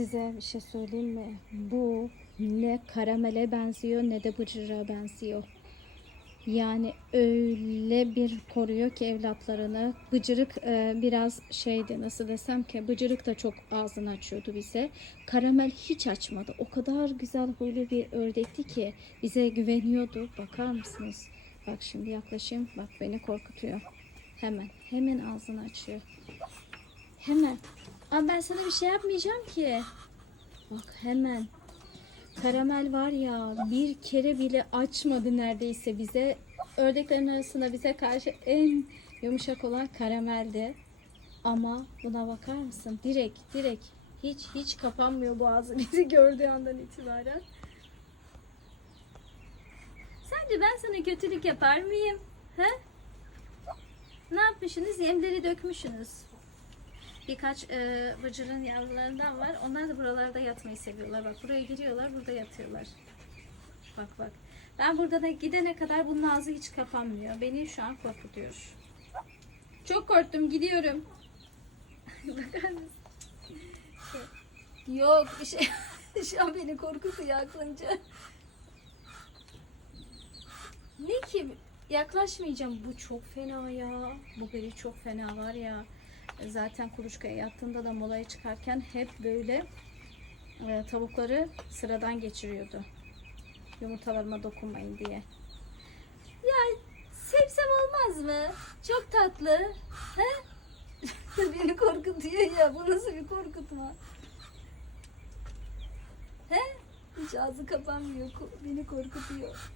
Size bir şey söyleyeyim mi? Bu ne karamele benziyor ne de bıcıra benziyor. Yani öyle bir koruyor ki evlatlarını. Bıcırık e, biraz şeydi nasıl desem ki bıcırık da çok ağzını açıyordu bize. Karamel hiç açmadı. O kadar güzel huylu bir ördekti ki bize güveniyordu. Bakar mısınız? Bak şimdi yaklaşayım. Bak beni korkutuyor. Hemen. Hemen ağzını açıyor. Hemen. Ama ben sana bir şey yapmayacağım ki. Bak hemen. Karamel var ya bir kere bile açmadı neredeyse bize. Ördeklerin arasında bize karşı en yumuşak olan karameldi. Ama buna bakar mısın? Direkt direkt hiç hiç kapanmıyor boğazı bizi gördüğü andan itibaren. Sence ben sana kötülük yapar mıyım? He? Ne yapmışsınız? Yemleri dökmüşsünüz. Birkaç e, bıcırın yavrularından var. Onlar da buralarda yatmayı seviyorlar. Bak buraya giriyorlar, burada yatıyorlar. Bak bak. Ben burada da gidene kadar bunun ağzı hiç kapanmıyor. Beni şu an korkutuyor. Çok korktum, gidiyorum. Yok, bir şey. şu an beni korkutuyor aklınca. Ne ki? Yaklaşmayacağım. Bu çok fena ya. Bu biri çok fena var ya. Zaten kuluçkaya yattığında da molaya çıkarken hep böyle e, tavukları sıradan geçiriyordu. Yumurtalarıma dokunmayın diye. Ya sevsem olmaz mı? Çok tatlı. He? Beni korkutuyor ya. Bu nasıl bir korkutma? He? Hiç ağzı kapanmıyor. Beni korkutuyor.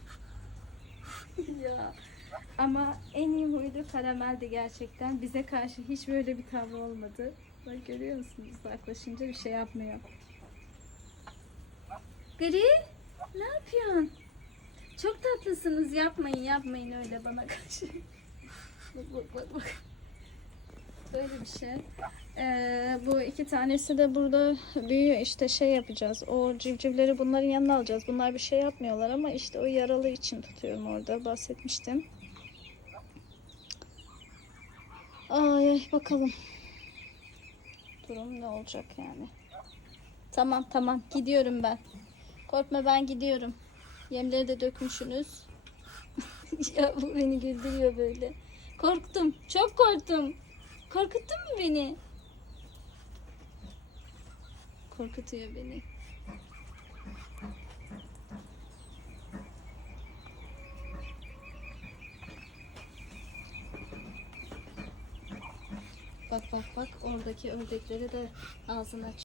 ya. Ama en iyi huylu karameldi gerçekten. Bize karşı hiç böyle bir tavrı olmadı. Bak görüyor musunuz? Uzaklaşınca bir şey yapmıyor. Gri, ne yapıyorsun? Çok tatlısınız. Yapmayın, yapmayın öyle bana karşı. bak bak bak bak. Böyle bir şey. Ee, bu iki tanesi de burada büyüyor. İşte şey yapacağız. O civcivleri bunların yanına alacağız. Bunlar bir şey yapmıyorlar ama işte o yaralı için tutuyorum orada. Bahsetmiştim. Ay bakalım. Durum ne olacak yani. Tamam tamam gidiyorum ben. Korkma ben gidiyorum. Yemleri de dökmüşsünüz. ya bu beni güldürüyor böyle. Korktum. Çok korktum. Korkuttun mu beni? Korkutuyor beni. Bak bak bak oradaki ördekleri de ağzını aç.